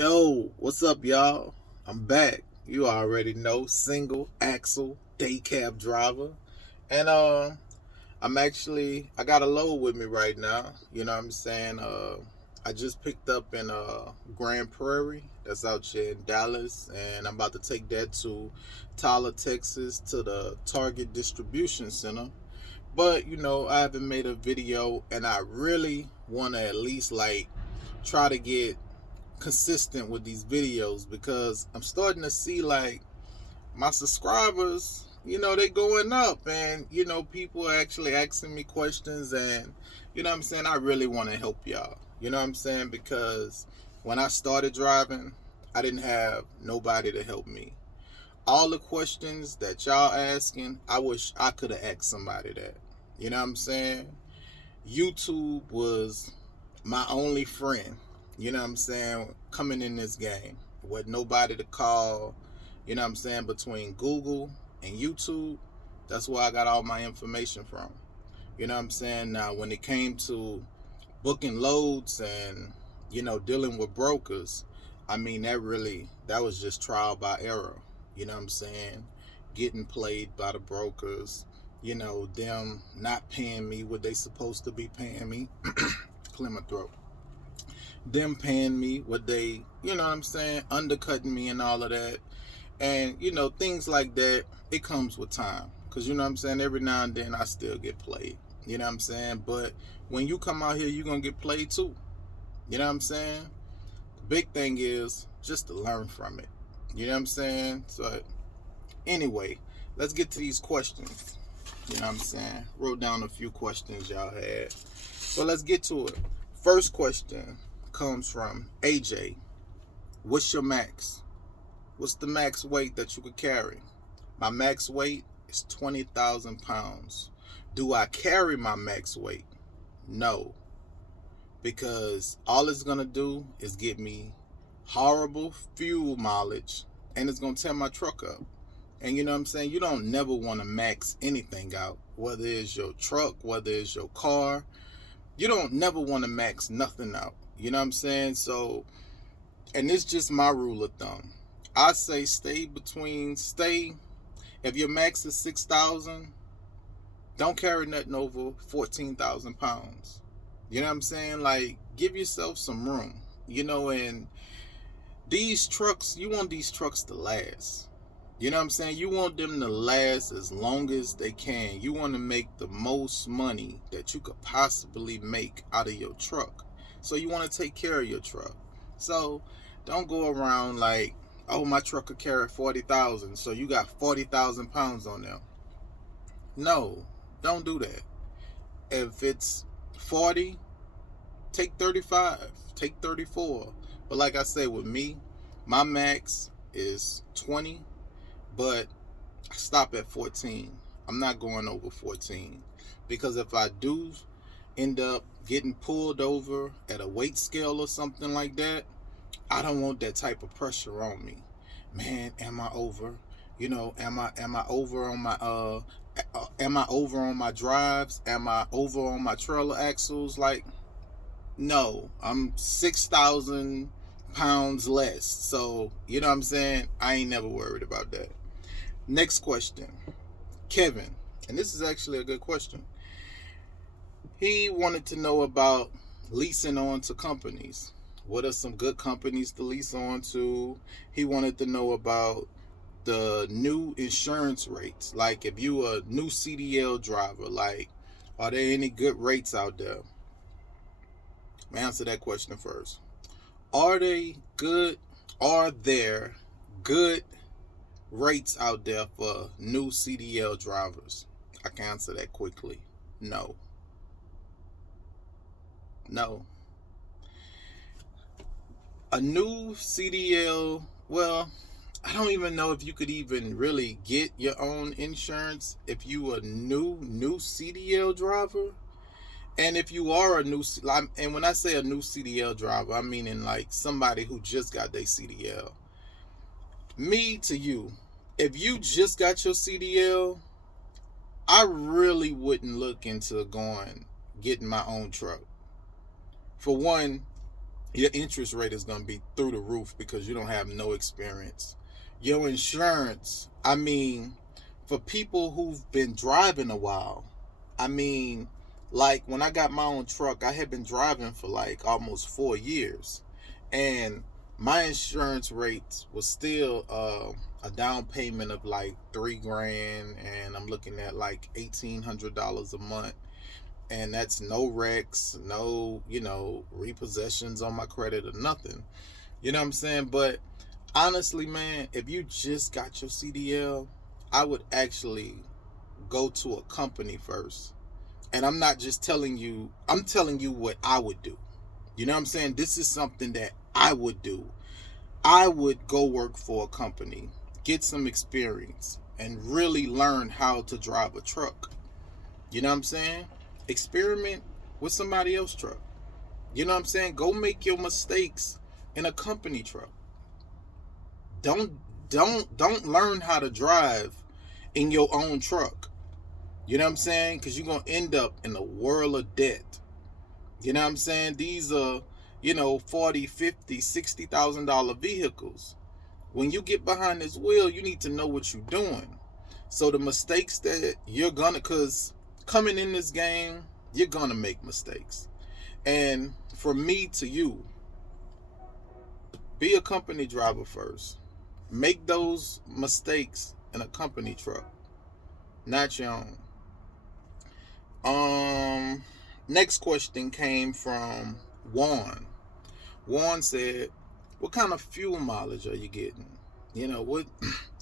Yo, what's up, y'all? I'm back. You already know, single axle day cab driver, and I got a load with me right now. You know what I'm saying? I just picked up in Grand Prairie, that's out here in Dallas, and I'm about to take that to Tyler, Texas, to the Target distribution center. But I haven't made a video, and I really want to at least try to get consistent with these videos because I'm starting to see my subscribers, they going up, and people are actually asking me questions, and what I'm saying, I really want to help y'all. You know what I'm saying? Because when I started driving, I didn't have nobody to help me. All the questions that y'all asking, I wish I could have asked somebody that. You know what I'm saying? YouTube was my only friend, coming in this game. With nobody to call, between Google and YouTube, that's where I got all my information from. Now, when it came to booking loads and, dealing with brokers, that was just trial by error. Getting played by the brokers, them not paying me what they supposed to be paying me. Clear my throat. Them paying me what they, undercutting me and all of that. And, things like that, it comes with time. Because, every now and then I still get played. But when you come out here, you're going to get played too. The big thing is just to learn from it. So, anyway, let's get to these questions. Wrote down a few questions y'all had. So let's get to it. First question comes from AJ. What's your max? What's the max weight that you could carry? My max weight is 20,000 pounds. Do I carry my max weight? No. Because all it's going to do is get me horrible fuel mileage, and it's going to tear my truck up. And you don't never want to max anything out, whether it's your truck, whether it's your car. You don't never want to max nothing out. So, and it's just my rule of thumb. I say if your max is 6,000, don't carry nothing over 14,000 pounds. Give yourself some room. And these trucks, you want these trucks to last. You want them to last as long as they can. You want to make the most money that you could possibly make out of your truck. So you want to take care of your truck. So don't go around like, oh, my truck could carry 40,000, so you got 40,000 pounds on them. No, don't do that. If it's 40, take 35, take 34. But like I say, with me, my max is 20. But I stop at 14. I'm not going over 14. Because if I do end up getting pulled over at a weight scale or something like that, I don't want that type of pressure on me. Man, am I over? Am I over on my am I over on my drives? Am I over on my trailer axles? No, I'm 6,000 pounds less. So, I ain't never worried about that. Next question. Kevin, and this is actually a good question. He wanted to know about leasing on to companies. What are some good companies to lease on to? He wanted to know about the new insurance rates. Like if you a new CDL driver, are there any good rates out there? Let me answer that question first. Are there good rates out there for new CDL drivers? I can answer that quickly. No. A new CDL, well, I don't even know if you could even really get your own insurance if you a new CDL driver. And if you are and when I say a new CDL driver, I mean somebody who just got their CDL. Me to you, if you just got your CDL, I really wouldn't look into getting my own truck. For one, your interest rate is going to be through the roof because you don't have no experience. Your insurance, I mean, for people who've been driving a while, I mean, like when I got my own truck, I had been driving for like almost 4 years, and my insurance rates was still a down payment of like 3 grand, and I'm looking at like $1,800 a month, and that's no wrecks, no, repossessions on my credit or nothing. You know what I'm saying? But honestly, man, if you just got your CDL, I would actually go to a company first. And I'm not just telling you, I'm telling you what I would do. You know what I'm saying? This is something that I would do. I would go work for a company, get some experience, and really learn how to drive a truck. You know what I'm saying? Experiment with somebody else's truck. You know what I'm saying? Go make your mistakes in a company truck. Don't don't learn how to drive in your own truck. You know what I'm saying? Because you're gonna end up in a world of debt. You know what I'm saying? These are, 40, 50, $60,000 vehicles. When you get behind this wheel, you need to know what you're doing. So the mistakes that you're gonna, cause coming in this game, you're gonna make mistakes. And from me to you, be a company driver first. Make those mistakes in a company truck, not your own. Next question came from Juan. Juan said, "What kind of fuel mileage are you getting?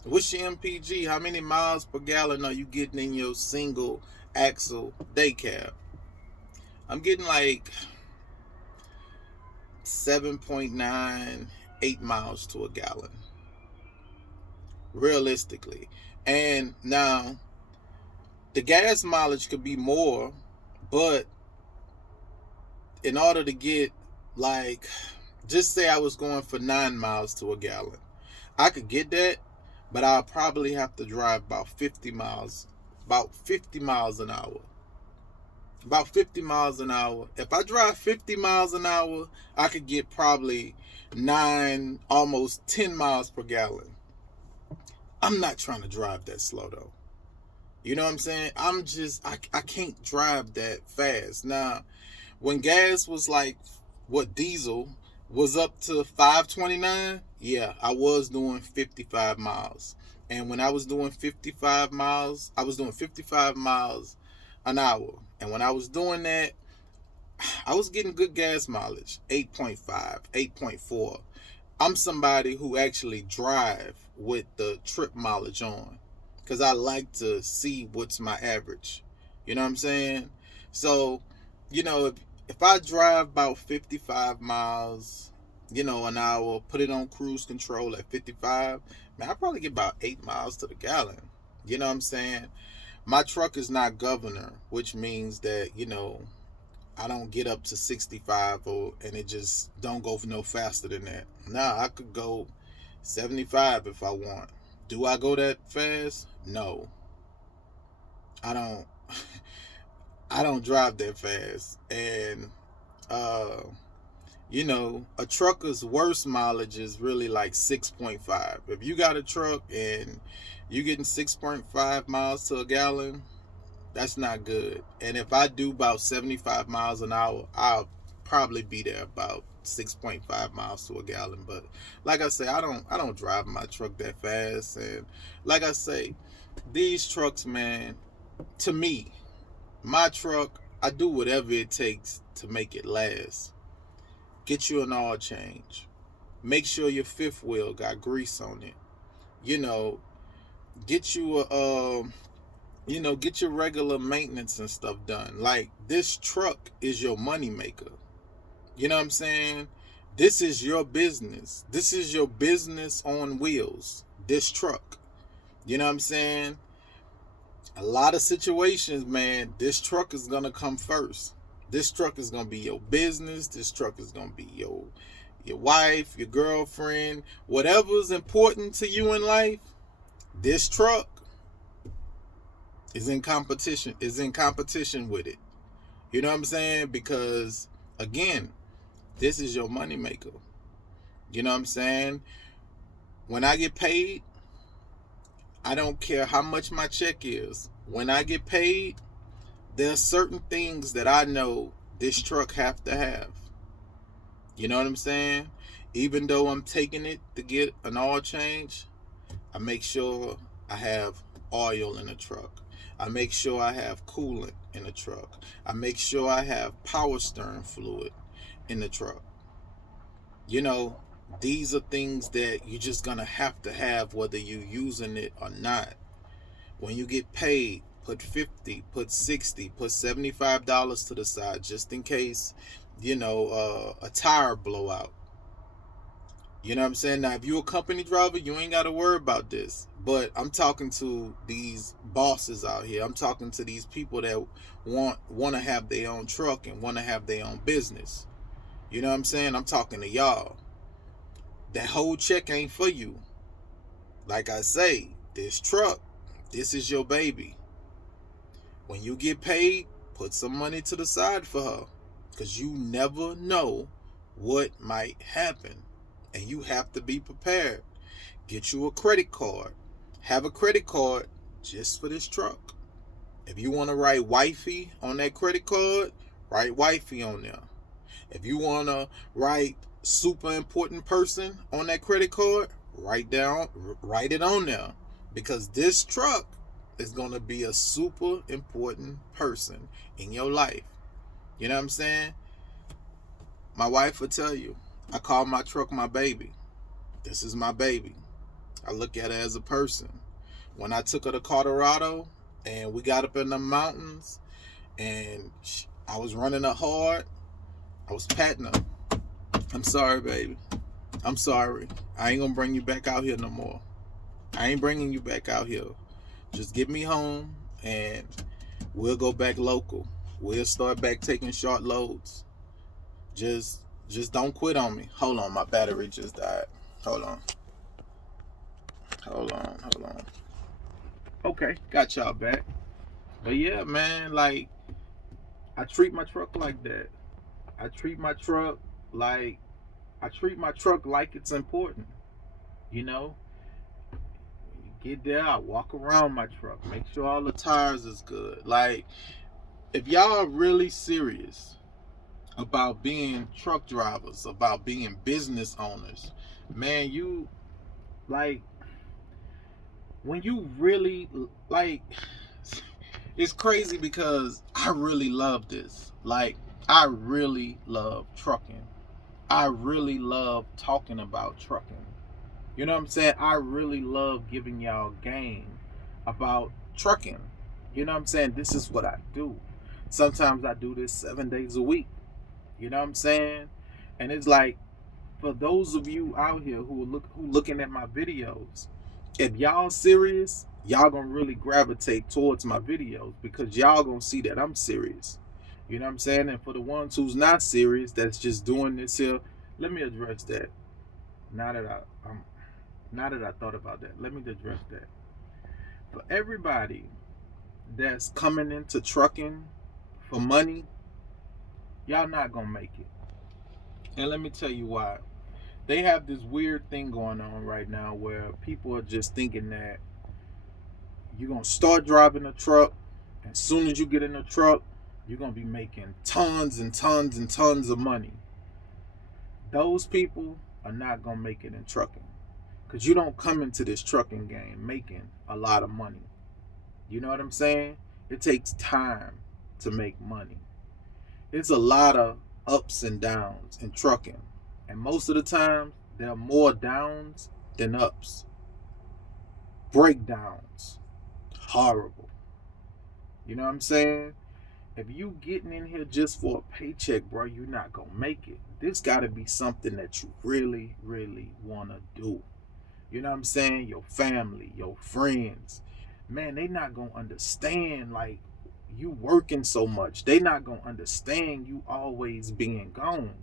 What's your MPG? How many miles per gallon are you getting in your single axle day cab?" I'm getting like 7.98 miles to a gallon, realistically. And now the gas mileage could be more, but in order to get, like, just say I was going for 9 miles to a gallon, I could get that, but I'll probably have to drive about 50 miles, about 50 miles an hour. About 50 miles an hour. If I drive 50 miles an hour, I could get probably 9, almost 10 miles per gallon. I'm not trying to drive that slow though. You know what I'm saying? I can't drive that fast. Now, when gas was like, diesel was up to 5.29, yeah, I was doing 55 miles. And when I was doing 55 miles, I was doing 55 miles an hour. And when I was doing that, I was getting good gas mileage, 8.5, 8.4. I'm somebody who actually drive with the trip mileage on, because I like to see what's my average. You know what I'm saying? So, if I drive about 55 miles, an hour, put it on cruise control at 55, man, I probably get about 8 miles to the gallon. You know what I'm saying? My truck is not governor, which means that, I don't get up to 65, and it just don't go no faster than that. Now, I could go 75 if I want. Do I go that fast? No. I don't I don't drive that fast. And a trucker's worst mileage is really like 6.5. If you got a truck and you getting 6.5 miles to a gallon, that's not good. And if I do about 75 miles an hour, I'll probably be there about 6.5 miles to a gallon. But like I say, I don't drive my truck that fast. And like I say, these trucks, man, to me, my truck, I do whatever it takes to make it last. Get you an oil change. Make sure your fifth wheel got grease on it. You know, get you get your regular maintenance and stuff done. Like, this truck is your money maker. You know what I'm saying? This is your business. This is your business on wheels. This truck. You know what I'm saying? A lot of situations, man, this truck is going to come first. This truck is going to be your business. This truck is going to be your wife, your girlfriend, whatever's important to you in life. This truck is in competition with it. You know what I'm saying? Because, again, This is your money maker. You know what I'm saying? When I get paid, I don't care how much my check is. When I get paid, there are certain things that I know this truck have to have. You know what I'm saying? Even though I'm taking it to get an oil change, I make sure I have oil in the truck. I make sure I have coolant in the truck. I make sure I have power steering fluid in the truck. You know, these are things that you're just gonna have to have whether you're using it or not. When you get paid, put 50, put 60, put $75 to the side just in case, a tire blowout. You know what I'm saying? Now, if you're a company driver, you ain't got to worry about this. But I'm talking to these bosses out here. I'm talking to these people that want to have their own truck and want to have their own business. You know what I'm saying? I'm talking to y'all. That whole check ain't for you. Like I say, this truck, this is your baby. When you get paid, put some money to the side for her. Because you never know what might happen. And you have to be prepared. Get you a credit card. Have a credit card just for this truck. If you want to write wifey on that credit card, write wifey on there. If you want to write super important person on that credit card, write it on there. Because this truck is going to be a super important person in your life. You know what I'm saying? My wife will tell you, I call my truck my baby. This is my baby. I look at her as a person. When I took her to Colorado and we got up in the mountains and I was running her hard, I was patting her. I'm sorry, baby. I'm sorry. I ain't gonna bring you back out here no more. I ain't bringing you back out here. Just get me home and we'll go back local. We'll start back taking short loads. Just don't quit on me. Hold on, my battery just died. Hold on. Okay, got y'all back. But yeah, man, like, I treat my truck like that. I treat my truck like it's important. You know? When you get there, I walk around my truck, make sure all the tires is good. Like, if y'all are really serious about being truck drivers, about being business owners, man, you like when you really like it's crazy because I really love this. Like, I really love trucking. I really love talking about trucking. You know what I'm saying? I really love giving y'all game about trucking. You know what I'm saying? This is what I do. Sometimes I do this 7 days a week. You know what I'm saying? And it's like, for those of you out here who looking at my videos, if y'all serious, y'all gonna really gravitate towards my videos because y'all gonna see that I'm serious. You know what I'm saying? And for the ones who's not serious, that's just doing this here, let me address that. Now that I thought about that, let me address that. For everybody that's coming into trucking for money, y'all not gonna make it. And let me tell you why. They have this weird thing going on right now where people are just thinking that you're going to start driving a truck. As soon as you get in the truck, you're going to be making tons and tons and tons of money. Those people are not going to make it in trucking. Because you don't come into this trucking game making a lot of money. You know what I'm saying? It takes time to make money. It's a lot of ups and downs in trucking. And most of the time, there are more downs than ups. Breakdowns. Horrible. You know what I'm saying? If you getting in here just for a paycheck, bro, you're not going to make it. This got to be something that you really, really want to do. You know what I'm saying? Your family, your friends. Man, they not going to understand, like, you working so much. They not going to understand you always being gone.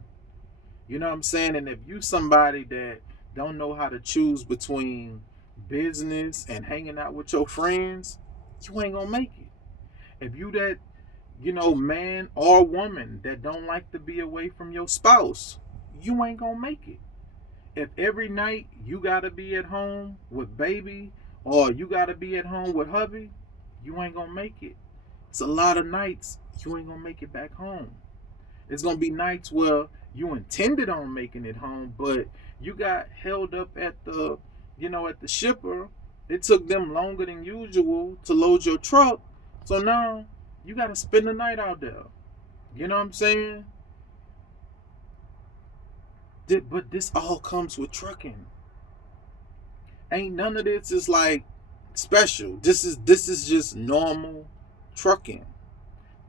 You know what I'm saying? And if you somebody that don't know how to choose between business and hanging out with your friends, you ain't gonna make it. If you that, man or woman that don't like to be away from your spouse, you ain't gonna make it. If every night you gotta be at home with baby or you gotta be at home with hubby, you ain't gonna make it. It's a lot of nights you ain't gonna make it back home. It's gonna be nights where you intended on making it home, but you got held up at the shipper. It took them longer than usual to load your truck. So now you gotta spend the night out there. You know what I'm saying? But this all comes with trucking. Ain't none of this is like special. This is just normal trucking.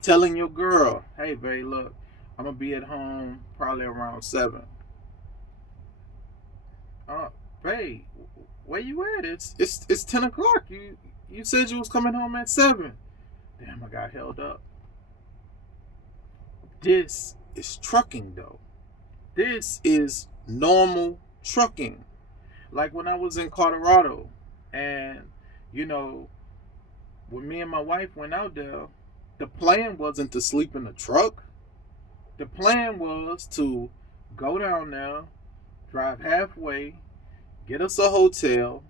Telling your girl, hey babe, look, I'm gonna be at home probably around 7. Uh babe, where you at? It's 10 o'clock. You said you was coming home at 7. Damn, I got held up. This is trucking though. This is normal trucking. Like when I was in Colorado and you know, when me and my wife went out there, the plan wasn't to sleep in the truck. The plan was to go down there, drive halfway, get us a hotel,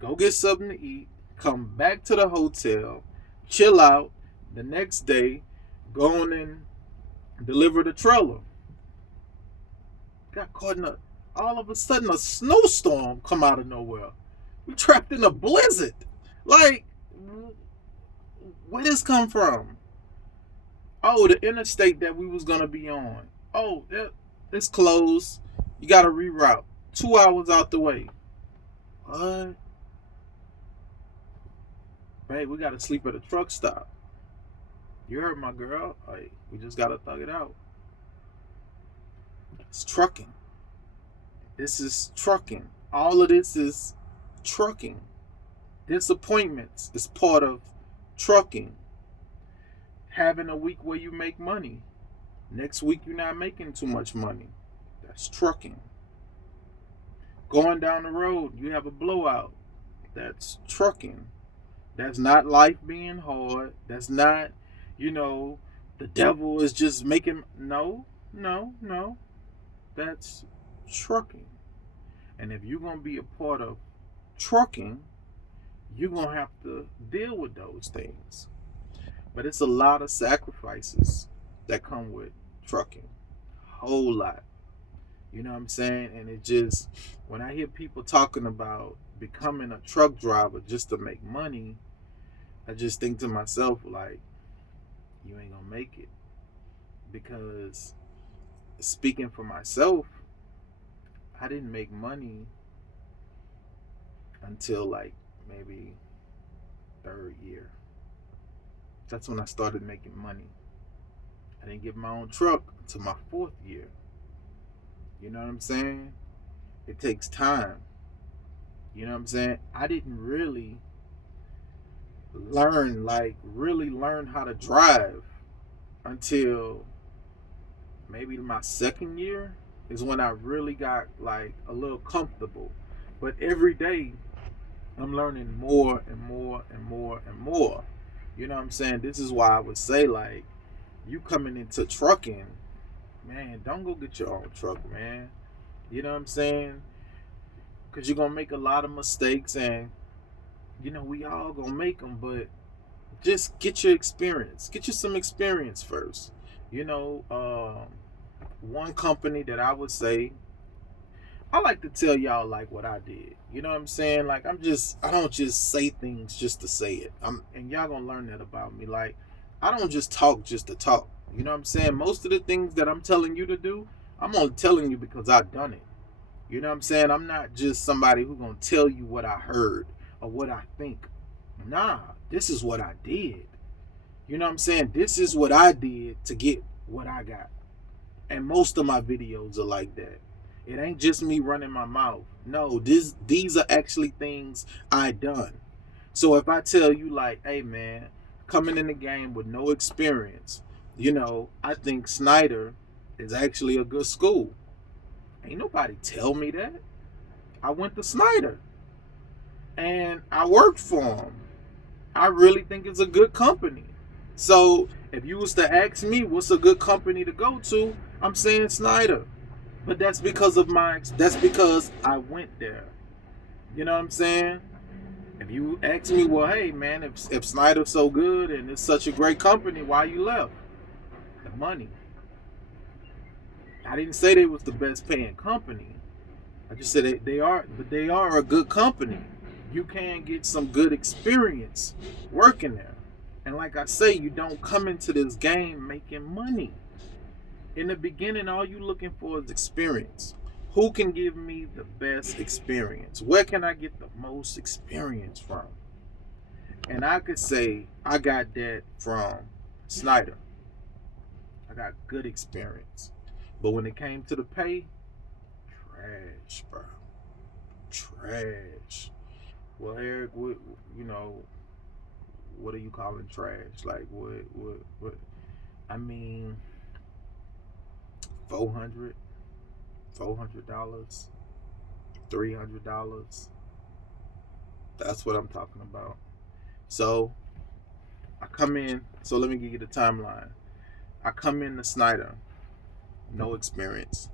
go get something to eat, come back to the hotel, chill out. The next day, go on and deliver the trailer. Got caught in all of a sudden a snowstorm come out of nowhere. We trapped in a blizzard. Like, where this come from? Oh, the interstate that we was gonna be on. Oh, it's closed. You gotta reroute. 2 hours out the way. What? Babe, we gotta sleep at a truck stop. You heard my girl. Like, we just gotta thug it out. It's trucking. This is trucking. All of this is trucking. Disappointments is part of trucking. Having a week where you make money. Next week you're not making too much money. That's trucking. Going down the road, you have a blowout. That's trucking. That's not life being hard. That's not, the devil is just making. No. That's trucking. And if you're going to be a part of trucking, you're going to have to deal with those things. But it's a lot of sacrifices that come with trucking. Whole lot. You know what I'm saying? And it just, when I hear people talking about becoming a truck driver just to make money, I just think to myself, like, you ain't gonna make it. Because speaking for myself, I didn't make money until like maybe 3rd year. That's when I started making money. I didn't get my own truck until my 4th year. You know what I'm saying? It takes time. You know what I'm saying? I didn't really learn how to drive until maybe my 2nd year is when I really got like a little comfortable. But every day I'm learning more and more and more and more. You know what I'm saying? This is why I would say, like, you coming into trucking, man, don't go get your own truck, man. You know what I'm saying? Because you're going to make a lot of mistakes and, we all going to make them, but just get your experience. Get you some experience first. One company that I would say, I like to tell y'all like what I did. You know what I'm saying? Like I don't just say things just to say it. And y'all gonna learn that about me. Like I don't just talk just to talk. You know what I'm saying? Most of the things that I'm telling you to do, I'm only telling you because I've done it. You know what I'm saying? I'm not just somebody who's gonna tell you what I heard or what I think. Nah, this is what I did. You know what I'm saying? This is what I did to get what I got. And most of my videos are like that. It ain't just me running my mouth. No, these are actually things I done. So if I tell you like, hey man, coming in the game with no experience, I think Snyder is actually a good school. Ain't nobody tell me that. I went to Snyder. And I worked for him. I really think it's a good company. So if you was to ask me what's a good company to go to, I'm saying Snyder. But that's because I went there. You know what I'm saying? If you ask me, well, hey man, if Snyder's so good and it's such a great company, why you left? The money. I didn't say they was the best paying company. I just said they are, but they are a good company. You can get some good experience working there. And like I say, you don't come into this game making money. In the beginning, all you looking for is experience. Who can give me the best experience? Where can I get the most experience from? And I could say I got that from Snyder. I got good experience. But when it came to the pay, trash, bro. Trash. Well, Eric, you know, what are you calling trash? Like, what? I mean, 400, $400, $300. That's what I'm talking about. So I come in. So let me give you the timeline. I come in to Snyder, no experience.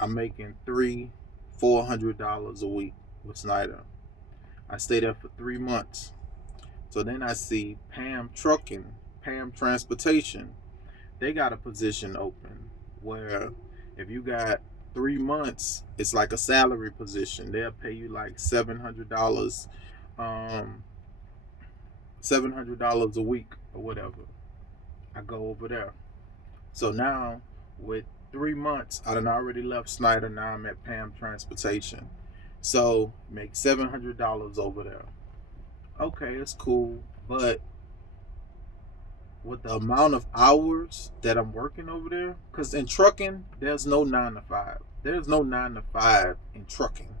I'm making $400 a week with Snyder. I stay there for 3 months. So then I see Pam Trucking, Pam Transportation. They got a position open where if you got 3 months, it's like a salary position. They'll pay you like um, $700 a week or whatever. I go over there. So now with 3 months, I done already left Snyder. Now I'm at Pam Transportation. So make $700 over there. Okay, it's cool, but with the amount of hours that I'm working over there, because in trucking, there's no 9 to 5. There's no 9 to 5 in trucking.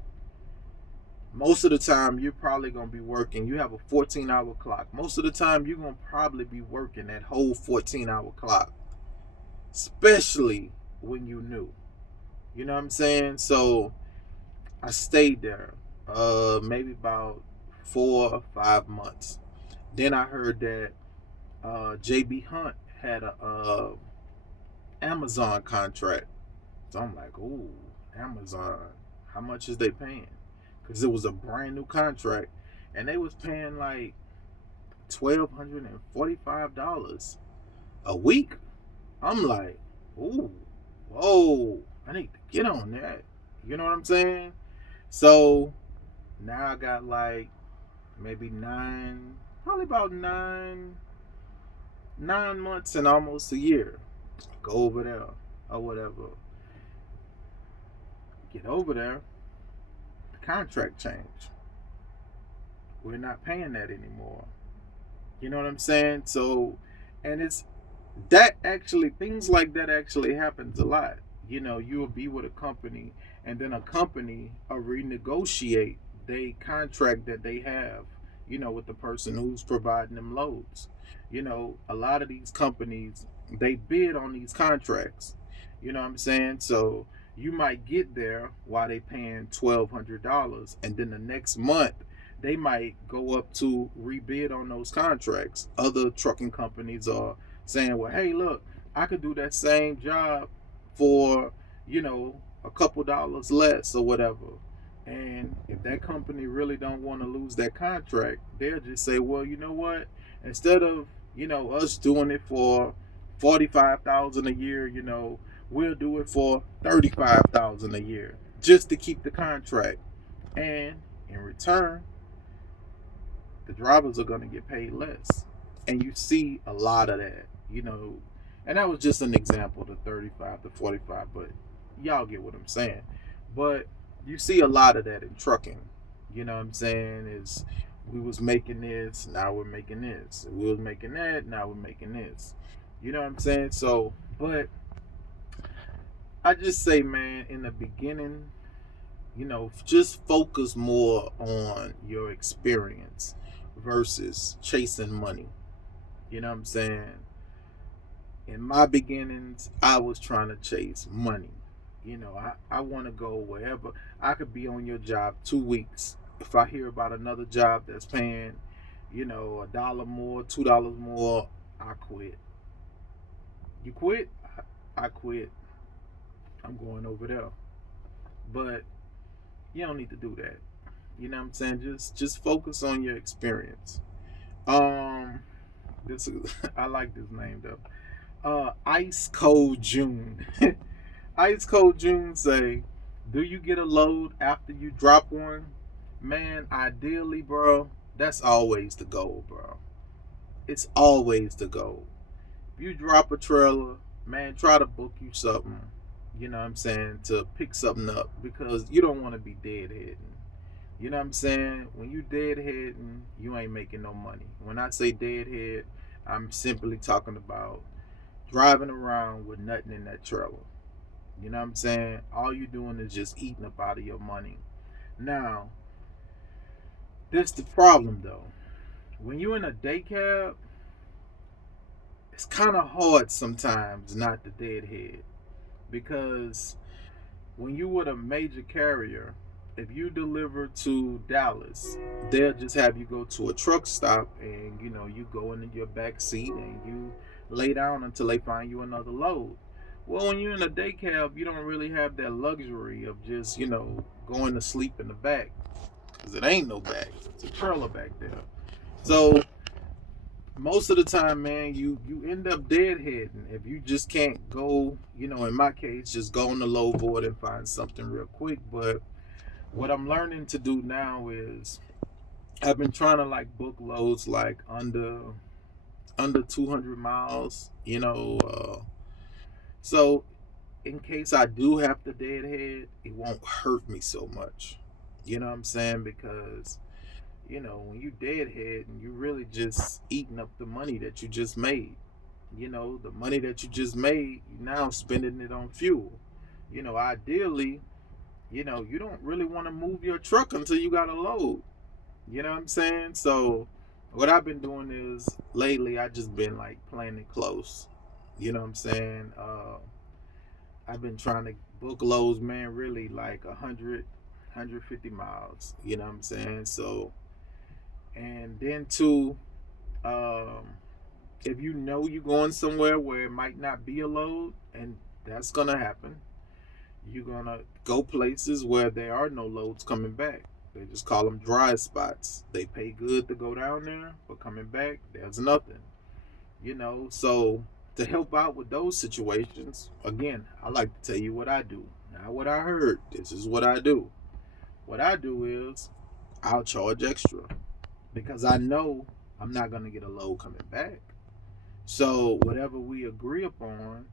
Most of the time, you're probably going to be working. You have a 14-hour clock. Most of the time, you're going to probably be working that whole 14-hour clock, especially when you're new. You know what I'm saying? So I stayed there maybe about 4 or 5 months. Then I heard that JB Hunt had a Amazon contract. So I'm like, ooh, Amazon. How much is they paying? Because it was a brand new contract, and they was paying like $1,245 a week. I'm like, ooh, whoa, I need to get on that. You know what I'm saying? So now I got like maybe probably about 9 months and almost a year. Go over there or whatever. Get over there, the contract changed. We're not paying that anymore. You know what I'm saying? So, and it's that actually, things like that actually happens a lot. You know, you'll be with a company and then a company will renegotiate the contract that they have, with the person who's providing them loads. A lot of these companies, they bid on these contracts. You know what I'm saying? So you might get there while they paying $1,200, and then the next month they might go up to rebid on those contracts. Other trucking companies are saying, well, hey, look, I could do that same job for, a couple dollars less or whatever. And if that company really don't want to lose that contract, they'll just say, well, you know what? Instead of, us doing it for 45,000 a year, we'll do it for 35,000 a year just to keep the contract. And in return, the drivers are going to get paid less. And you see a lot of that, And that was just an example, the 35 to 45, but y'all get what I'm saying. But you see a lot of that in trucking. You know what I'm saying? Is we was making this, now we're making this. We was making that, now we're making this. You know what I'm saying? So, but I just say, man, in the beginning, just focus more on your experience versus chasing money. You know what I'm saying? In my beginnings, I was trying to chase money. I want to go wherever. I could be on your job 2 weeks. If I hear about another job that's paying, $1 more, $2 more, I quit. You quit? I quit. I'm going over there. But you don't need to do that. You know what I'm saying? Just focus on your experience. Um, this is, I like this name though. Ice Cold June. Ice Cold June say, "Do you get a load after you drop one?" Man, ideally, bro, that's always the goal, bro. It's always the goal. If you drop a trailer, man, try to book you something. You know what I'm saying, to pick something up because you don't want to be deadheading. You know what I'm saying? When you deadheading, you ain't making no money. When I say deadhead, I'm simply talking about driving around with nothing in that trailer. You know what I'm saying? All you doing is just eating up out of your money. Now, this the problem though. When you in a day cab, it's kind of hard sometimes not to deadhead because when you with a major carrier, if you deliver to Dallas, they'll just have you go to a truck stop and you go into your back seat and you lay down until they find you another load. Well, when you're in a day cab, you don't really have that luxury of just going to sleep in the back because it ain't no back. It's a trailer back there. So most of the time, man, you end up deadheading if you just can't go. In my case, just go on the low board and find something real quick. But what I'm learning to do now is I've been trying to like book loads like under 200 miles. So in case I do have to deadhead, it won't hurt me so much. You know what I'm saying? Because when you deadhead and you really just eating up the money that you just made. The money that you just made, you now spending it on fuel. Ideally, you don't really want to move your truck until you got a load. You know what I'm saying? So what I've been doing is lately I just been like playing it close. You know what I'm saying? I've been trying to book loads, man, really like 150 miles. You know what I'm saying? So and then too, um, if you know you're going somewhere where it might not be a load, and that's gonna happen, you're gonna go places where there are no loads coming back. They just call them dry spots. They pay good to go down there, but coming back, there's nothing. So to help out with those situations, again, I like to tell you what I do. Not what I heard. This is what I do. What I do is I'll charge extra because I know I'm not gonna get a load coming back. So whatever we agree upon,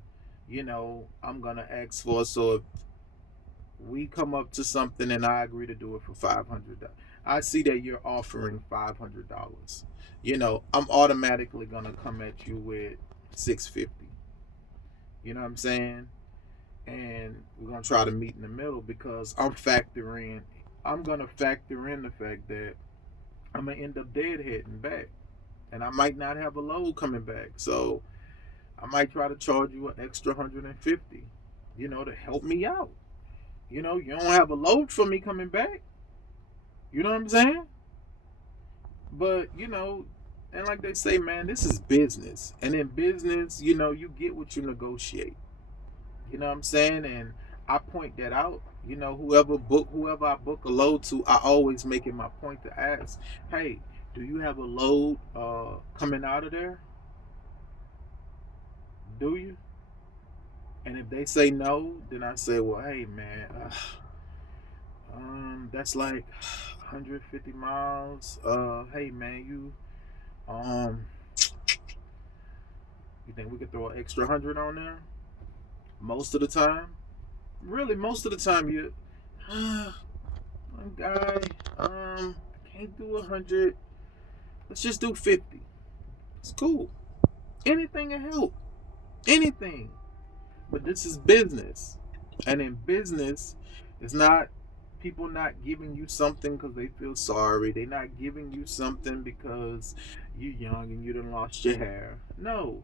I'm gonna ask for. So if we come up to something and I agree to do it for $500, I see that you're offering $500. I'm automatically gonna come at you with 650. You know what I'm saying? And we're gonna try to meet in the middle because I'm gonna factor in the fact that I'm gonna end up deadheading back, and I might not have a load coming back. So I might try to charge you an extra 150, to help me out. You don't have a load for me coming back. You know what I'm saying? But, and like they say, man, this is business. And in business, you get what you negotiate. You know what I'm saying? And I point that out. Whoever I book a load to, I always make it my point to ask, hey, do you have a load coming out of there? Do you? And if they say no, then I say, well, hey man, that's like 150 miles. Hey man, you think we could throw an extra 100 on there? Most of the time, really, most of the time, one guy, can't do 100. Let's just do 50. It's cool. Anything will help. Anything. But this is business. And in business, it's not people not giving you something because they feel sorry. They're not giving you something because you're young and you done lost your hair. No.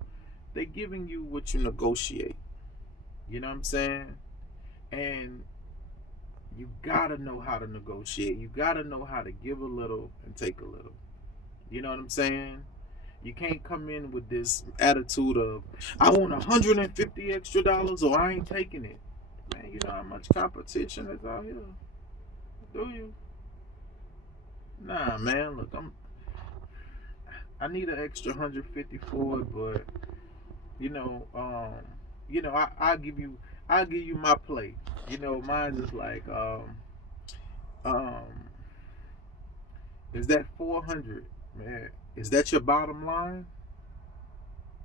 They're giving you what you negotiate. You know what I'm saying? And you gotta know how to negotiate. You gotta know how to give a little and take a little. You know what I'm saying? You can't come in with this attitude of I want $150 extra or I ain't taking it. Man, you know how much competition is out here? Do you? Nah, man. Look, I need an extra 150 for it, but you know, I'll give you my play. You know, mine is like um, is that 400, man? Is that your bottom line?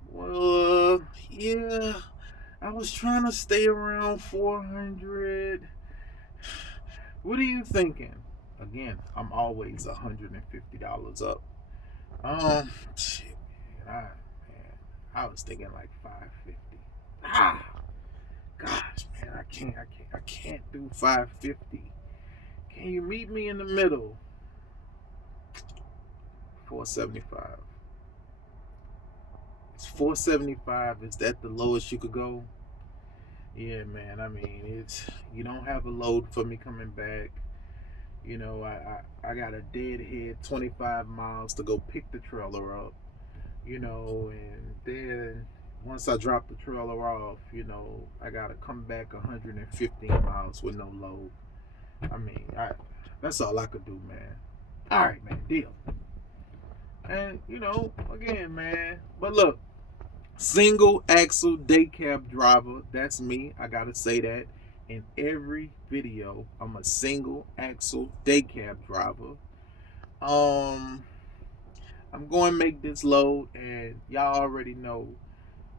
Well, yeah. I was trying to stay around 400. What are you thinking? Again, I'm always $150 up. Shit, I was thinking like 550. Ah, gosh, man, I can't do 550. Can you meet me in the middle? 475. It's 475. Is that the lowest you could go? Yeah, man. I mean, it's you don't have a load for me coming back. You know, I got a deadhead 25 miles to go pick the trailer up. You know, and then once I drop the trailer off, you know, I gotta come back 115 miles with no load. I mean, that's all I could do, man. All right, man, deal. And you know, again, man. But look, single axle day cab driver. That's me. I gotta say that in every video. I'm a single axle day cab driver. Um, I'm going to make this load, and y'all already know.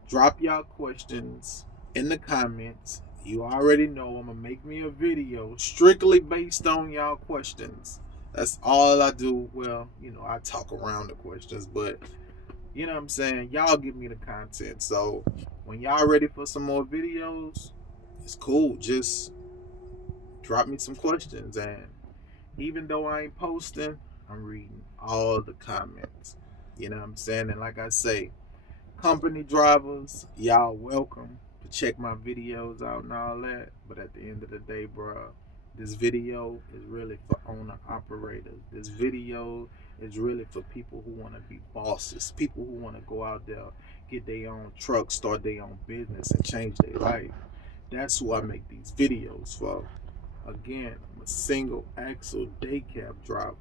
Drop y'all questions in the comments. You already know I'm gonna make me a video strictly based on y'all questions. That's all I do. Well, you know, I talk around the questions, but you know what I'm saying? Y'all give me the content. So when y'all ready for some more videos, it's cool. Just drop me some questions. And even though I ain't posting, I'm reading all the comments. You know what I'm saying? And like I say, company drivers, y'all welcome to check my videos out and all that. But at the end of the day, bro, this video is really for owner operators. This video is really for people who want to be bosses, people who want to go out there, get their own truck, start their own business, and change their life. That's who I make these videos for. Again, I'm a single axle day cab driver.